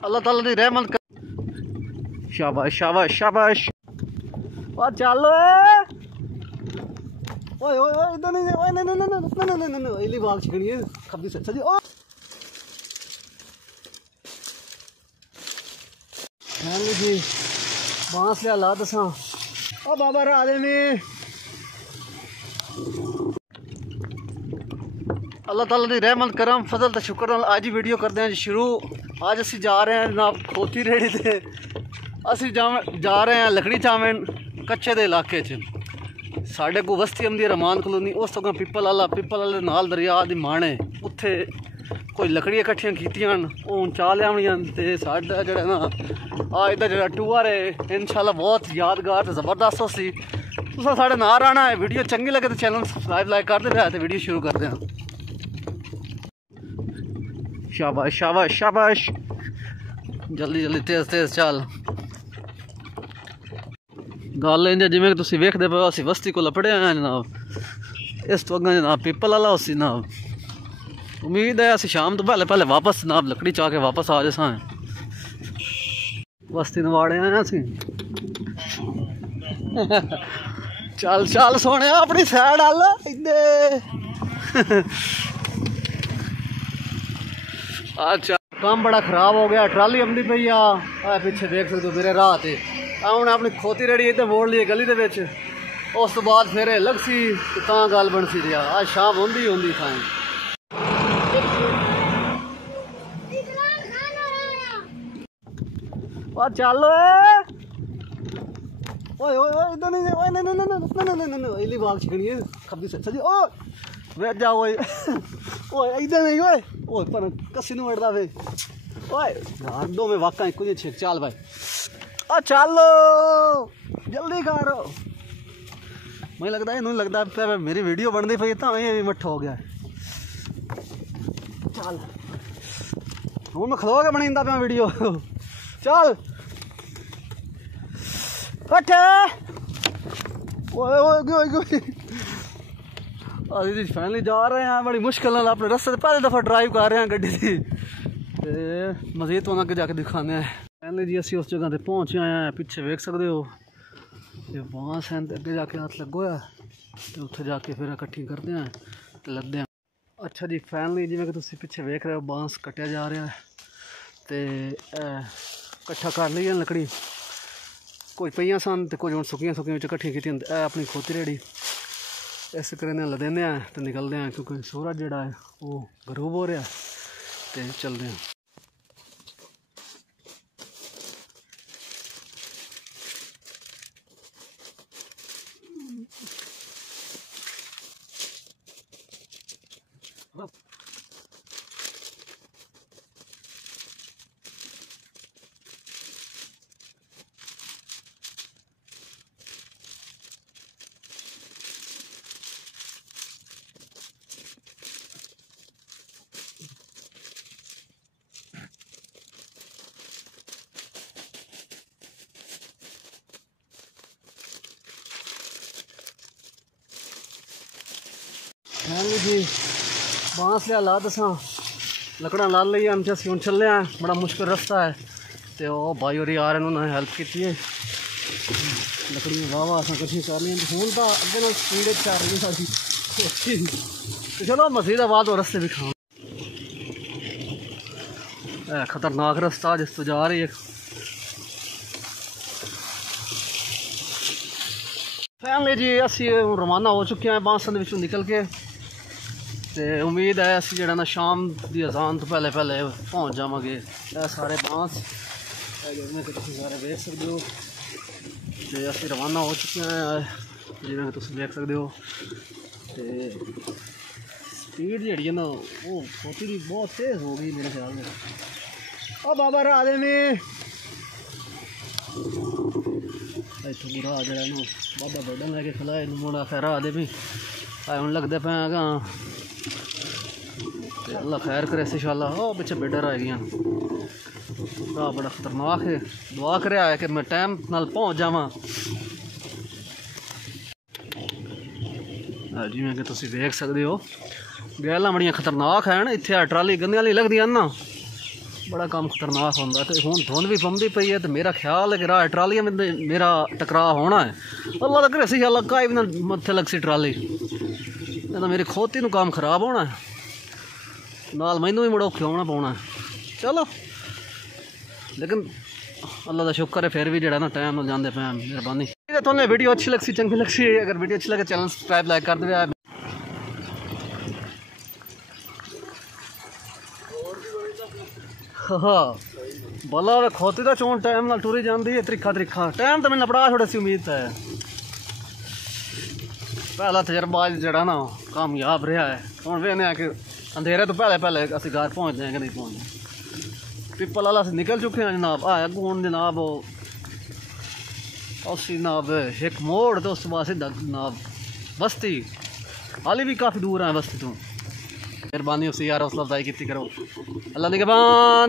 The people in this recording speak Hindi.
अल्लाह ताला दी रहमत कर। शाबाश शाबाश शाबाश। ओ चलो ओए ओए ओए इधर नहीं, ओए नहीं नहीं नहीं नहीं नहीं नहीं नहीं इली भाग छिकनी है खब्बी से सजी। ओ हेलो जी बांस ले ला दसा। ओ बाबा राधे में अल्लाह ताला दी रहमत करम फजल तो शुक्र नाल अज वीडियो करते हैं शुरू। अज असी जा रहे हैं जनाब खोती रेड़ी ते असी जा रहे हैं लकड़ी चावन कच्चे दे इलाके च। साढ़े को बस्ती आंदी रमान कलोनी, उस तो पिपल वाले नाल दरिया दी माणे उत्थे कोई लकड़ियां कट्ठियां कीतियां ओह चा लियावनियां ते साडा जेहड़ा ना अज दा जेहड़ा टूर है इंशाल्लाह बहुत यादगार ते ज़बरदस्त होसी। तुसां साढ़े नाल आना है। वीडियो चंगी लगे तो चैनल सब्सक्राइब लाइक कर दे ते वीडियो शुरू करते हैं। शाबाश शाबाश शाबाश जल्दी जल्दी तेज तेज चल। गल इंज जिमें तुम वेखते पे असी बस्ती को लपड़े हैं जनाब। इस तो अगर जनाब पिपल वाला उसी जनाब उम्मीद है असी शाम तो पहले पहले वापस जनाब लकड़ी चाह के वापस आ जाए बस्ती नवाड़े आए असी। चल चल सोने अपनी सैड आल इधे। अच्छा काम बड़ा खराब हो गया, ट्राली आंदी पई आ पिछे देख सकते हो मेरे राह ते। उन्हें अपनी खोती रेड़ी इधर मोड़ ली गली दे विच, उस तो बाद फिर लगसी तां गल बन सी रहा। आज शाम होंदी होंदी खाएं। चल ओए ओए ओए इधर नहीं, ओए नहीं नहीं नहीं नहीं नहीं इली भाग छिकनी है खब्बी से सजी। ओ वे जा ओए ओए इधर नहीं ओए ओए पर कसी नु वड़दा वे ओए यार दो में वाकई कुछ छेक चल भाई। ओ चलो जल्दी करो। मुझे लगता है लगता है मेरी वीडियो बनती पई तो ये भी मट्ठा हो गया। चल हूँ मैं खलो के बनाईंदा पे वीडियो। चल कट्ठे ओए ओए ओए अभी फाइनली जा रहे हैं बड़ी मुश्किल नाल अपने रस्ते पहली दफ़ा ड्राइव कर रहे हैं गड्डी की। मजीद तो अगे जाके दिखाने हैं। फाइनली जी असी उस जगह पर पहुँच आए हैं। पिछे वेख सकते हो ये बांस हैं अगे जाके हाथ लगो है तो उत्थे जाके फिर इकट्ठी करते हैं तो लदते हैं। अच्छा जी फाइनली जिवें कि तुसीं पिछे वेख रहे हो बांस कट्टिया जा रहा है तो कट्ठा कर ली लकड़ी कुछ पईयां सन तो कुछ हुण सुक्कियां कट्ठियां कीतियां। अपनी खोती रेड़ी इस करने लदेने तो निकलते हैं क्योंकि सूरज जोड़ा है वो गरूब हो रहा है तो चलते हैं। जी बांस लिया ला दसा लकड़ा ला ली हम हूँ चले हैं। बड़ा मुश्किल रास्ता है तो वह भाई और आ रहे उन्होंने हेल्प की है। लकड़ियाँ वाह वाह अस कट्ठियां कर ली हूँ तो अगे ना स्पीड चल रही साड़ी। तो चलो मसीदाबाद और रस्ते भी खाओ खतरनाक रास्ता जिस तो जा रही है। फैमिली जी असी रवाना हो चुके हैं बांसन विचों निकल के ते उम्मीद है असी जरा ना शाम की अजान तो पहले पहले पहुँच जावे। सारे बांस सारे वेख सकते हो तो असी रवाना हो चुके हैं जिवें तुम देख सकते हो। तो स्पीड जी है ना वो खोती की बहुत तेज़ हो गई मेरे ख्याल में। ओ बाबा राधे में इतों बुरा जरा ना बाबा बड़ा लैके खिलाए मुड़ा खैर आदे भी आए हूँ लगते पे अल्लाह खैर करे इंशाल्लाह। ओ पिछे बेडर आ गई बड़ा खतरनाक है। दुआ करे आए कि मैं टाइम नाल पहुँच जावा। जिवें कि तुसीं देख सकते हो गैलां बड़ियां खतरनाक हैं। इत्थे ट्राली गंदे वाली लगदियां ना बड़ा काम खतरनाक होंदा ते हुण धुंध भी पौंदी पई है तो मेरा ख्याल है कि राह ट्रालियां में मेरा टकराव होना है। अल्लाह तक रसी अल्लाह काई भी ना मत्थे लगसी ट्राली नहीं तो मेरी खोती नूं काम खराब होना है नाल मैनू भी बड़ा औखे होना पौना है। चलो लेकिन अल्लाह का शुक्र है फिर भी जड़ा ना टाइम नाल जांदे पे मेहरबानी। तुमने वीडियो अच्छी लगसी चंगी लगसी अगर वीडियो अच्छी लगे चैनल सब्सक्राइब लाइक कर दे। हाँ भला वे खोती का चोन टाइम नाल टुरी जाती है त्रिखा त्रिखा टाइम तो मैं नपड़ा थोड़ी सी उम्मीद है। पहला तजर्बा जड़ा ना कामयाब रहा है। हम वेने कि अंधेरे तो पहले पहले असं घर पहुँच जाएंगे नहीं पहुँच पिपल वाला से निकल चुके हैं जनाब। आया अगून जनाब उसी जनाब एक मोड़ तो उस बाद सीधा जनाब बस्ती हाली भी काफ़ी दूर है बस्ती तो। मेहरबानी उसी यार हौसला अफजाई की करो अल्लाह निगहबान।